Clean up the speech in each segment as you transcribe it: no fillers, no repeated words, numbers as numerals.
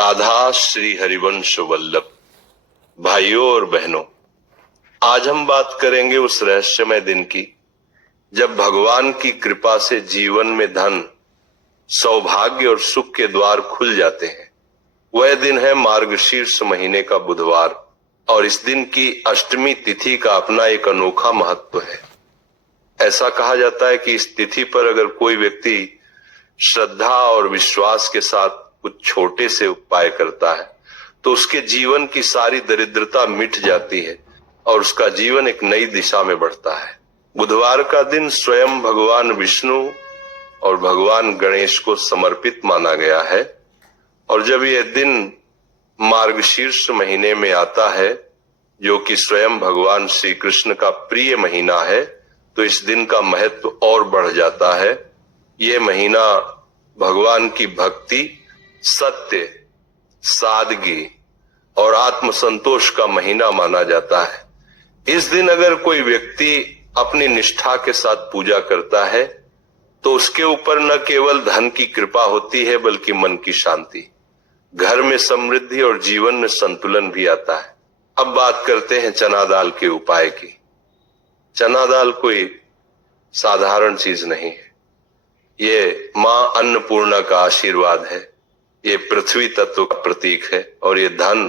राधा श्री हरिवंश वल्लभ। भाइयों और बहनों, आज हम बात करेंगे उस रहस्यमय दिन की जब भगवान की कृपा से जीवन में धन, सौभाग्य और सुख के द्वार खुल जाते हैं। वह दिन है मार्गशीर्ष महीने का बुधवार, और इस दिन की अष्टमी तिथि का अपना एक अनोखा महत्व है। ऐसा कहा जाता है कि इस तिथि पर अगर कोई व्यक्ति श्रद्धा और विश्वास के साथ कुछ छोटे से उपाय करता है तो उसके जीवन की सारी दरिद्रता मिट जाती है और उसका जीवन एक नई दिशा में बढ़ता है। बुधवार का दिन स्वयं भगवान विष्णु और भगवान गणेश को समर्पित माना गया है, और जब यह दिन मार्गशीर्ष महीने में आता है, जो कि स्वयं भगवान श्री कृष्ण का प्रिय महीना है, तो इस दिन का महत्व और बढ़ जाता है। यह महीना भगवान की भक्ति, सत्य, सादगी और आत्मसंतोष का महीना माना जाता है। इस दिन अगर कोई व्यक्ति अपनी निष्ठा के साथ पूजा करता है तो उसके ऊपर न केवल धन की कृपा होती है बल्कि मन की शांति, घर में समृद्धि और जीवन में संतुलन भी आता है। अब बात करते हैं चना दाल के उपाय की। चना दाल कोई साधारण चीज नहीं है। ये मां अन्नपूर्णा का आशीर्वाद है, ये पृथ्वी तत्व का प्रतीक है और ये धन,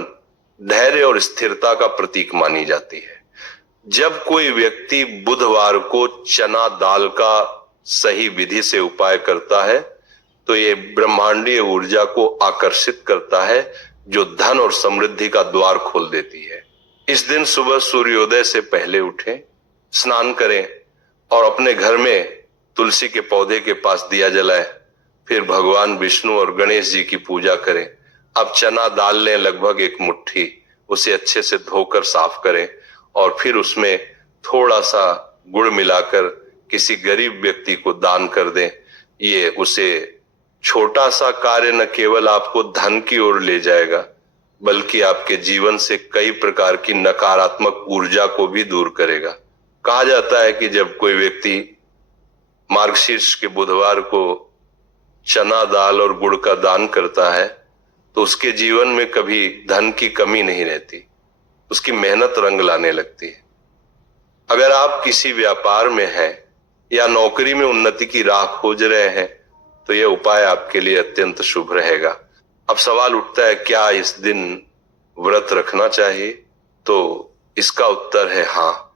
धैर्य और स्थिरता का प्रतीक मानी जाती है। जब कोई व्यक्ति बुधवार को चना दाल का सही विधि से उपाय करता है तो ये ब्रह्मांडीय ऊर्जा को आकर्षित करता है, जो धन और समृद्धि का द्वार खोल देती है। इस दिन सुबह सूर्योदय से पहले उठें, स्नान करें और अपने घर में तुलसी के पौधे के पास दिया जलाएं। फिर भगवान विष्णु और गणेश जी की पूजा करें। अब चना दाल लें, लगभग एक मुट्ठी, उसे अच्छे से धोकर साफ करें और फिर उसमें थोड़ा सा गुड़ मिलाकर किसी गरीब व्यक्ति को दान कर दें। ये उसे छोटा सा कार्य न केवल आपको धन की ओर ले जाएगा बल्कि आपके जीवन से कई प्रकार की नकारात्मक ऊर्जा को भी दूर करेगा। कहा जाता है कि जब कोई व्यक्ति मार्गशीर्ष के बुधवार को चना दाल और गुड़ का दान करता है तो उसके जीवन में कभी धन की कमी नहीं रहती, उसकी मेहनत रंग लाने लगती है। अगर आप किसी व्यापार में हैं या नौकरी में उन्नति की राह खोज रहे हैं तो यह उपाय आपके लिए अत्यंत शुभ रहेगा। अब सवाल उठता है, क्या इस दिन व्रत रखना चाहिए? तो इसका उत्तर है हाँ,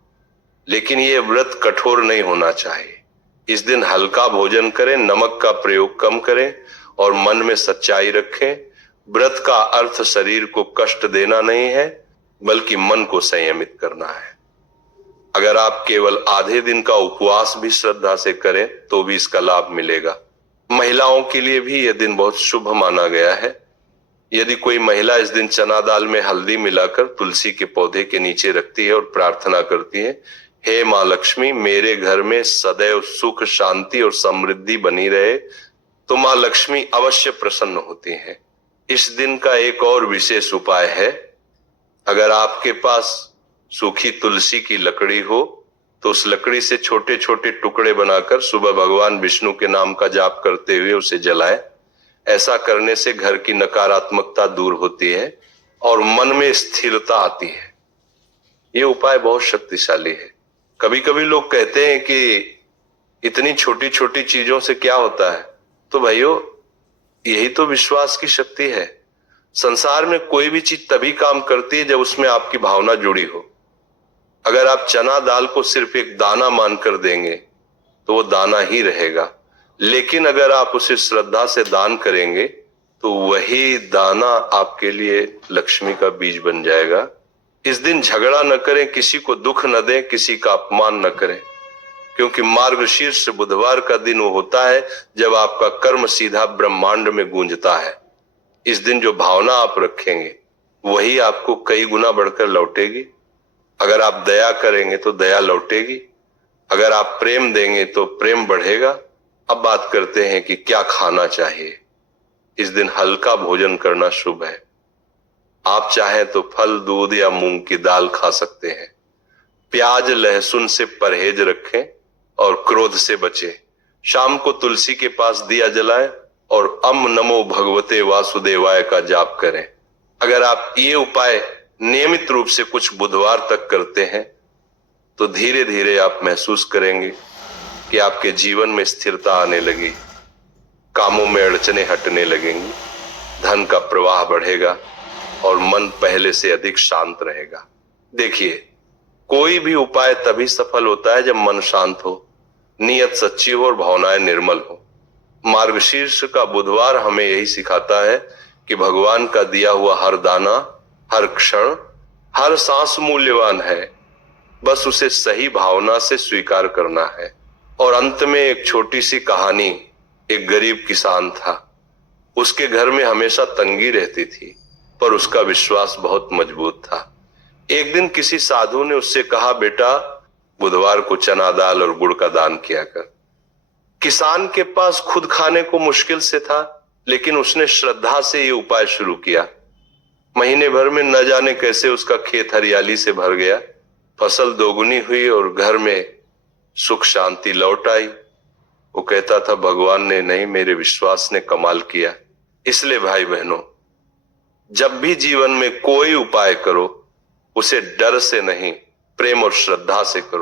लेकिन यह व्रत कठोर नहीं होना चाहिए। इस दिन हल्का भोजन करें, नमक का प्रयोग कम करें और मन में सच्चाई रखें। व्रत का अर्थ शरीर को कष्ट देना नहीं है बल्कि मन को संयमित करना है। अगर आप केवल आधे दिन का उपवास भी श्रद्धा से करें तो भी इसका लाभ मिलेगा। महिलाओं के लिए भी यह दिन बहुत शुभ माना गया है। यदि कोई महिला इस दिन चना दाल में हल्दी मिलाकर तुलसी के पौधे के नीचे रखती है और प्रार्थना करती है, हे मां लक्ष्मी, मेरे घर में सदैव सुख, शांति और समृद्धि बनी रहे, तो मां लक्ष्मी अवश्य प्रसन्न होती हैं। इस दिन का एक और विशेष उपाय है। अगर आपके पास सूखी तुलसी की लकड़ी हो तो उस लकड़ी से छोटे छोटे टुकड़े बनाकर सुबह भगवान विष्णु के नाम का जाप करते हुए उसे जलाएं। ऐसा करने से घर की नकारात्मकता दूर होती है और मन में स्थिरता आती है। ये उपाय बहुत शक्तिशाली है। कभी कभी लोग कहते हैं कि इतनी छोटी छोटी चीजों से क्या होता है, तो भाइयों, यही तो विश्वास की शक्ति है। संसार में कोई भी चीज तभी काम करती है जब उसमें आपकी भावना जुड़ी हो। अगर आप चना दाल को सिर्फ एक दाना मानकर देंगे तो वो दाना ही रहेगा, लेकिन अगर आप उसे श्रद्धा से दान करेंगे तो वही दाना आपके लिए लक्ष्मी का बीज बन जाएगा। इस दिन झगड़ा न करें, किसी को दुख न दें, किसी का अपमान न करें, क्योंकि मार्गशीर्ष बुधवार का दिन वो होता है जब आपका कर्म सीधा ब्रह्मांड में गूंजता है। इस दिन जो भावना आप रखेंगे वही आपको कई गुना बढ़कर लौटेगी। अगर आप दया करेंगे तो दया लौटेगी, अगर आप प्रेम देंगे तो प्रेम बढ़ेगा। अब बात करते हैं कि क्या खाना चाहिए। इस दिन हल्का भोजन करना शुभ है। आप चाहें तो फल, दूध या मूंग की दाल खा सकते हैं। प्याज, लहसुन से परहेज रखें और क्रोध से बचें। शाम को तुलसी के पास दिया जलाएं और अम नमो भगवते वासुदेवाय का जाप करें। अगर आप ये उपाय नियमित रूप से कुछ बुधवार तक करते हैं तो धीरे धीरे आप महसूस करेंगे कि आपके जीवन में स्थिरता आने लगी, कामों में अड़चने हटने लगेंगी, धन का प्रवाह बढ़ेगा और मन पहले से अधिक शांत रहेगा। देखिए, कोई भी उपाय तभी सफल होता है जब मन शांत हो, नीयत सच्ची हो और भावनाएं निर्मल हो। मार्गशीर्ष का बुधवार हमें यही सिखाता है कि भगवान का दिया हुआ हर दाना, हर क्षण, हर सांस मूल्यवान है, बस उसे सही भावना से स्वीकार करना है। और अंत में एक छोटी सी कहानी। एक गरीब किसान था, उसके घर में हमेशा तंगी रहती थी, पर उसका विश्वास बहुत मजबूत था। एक दिन किसी साधु ने उससे कहा, बेटा बुधवार को चना दाल और गुड़ का दान किया कर। किसान के पास खुद खाने को मुश्किल से था, लेकिन उसने श्रद्धा से ये उपाय शुरू किया। महीने भर में न जाने कैसे उसका खेत हरियाली से भर गया, फसल दोगुनी हुई और घर में सुख शांति लौट आई। वो कहता था, भगवान ने नहीं, मेरे विश्वास ने कमाल किया। इसलिए भाई बहनों, जब भी जीवन में कोई उपाय करो, उसे डर से नहीं, प्रेम और श्रद्धा से करो।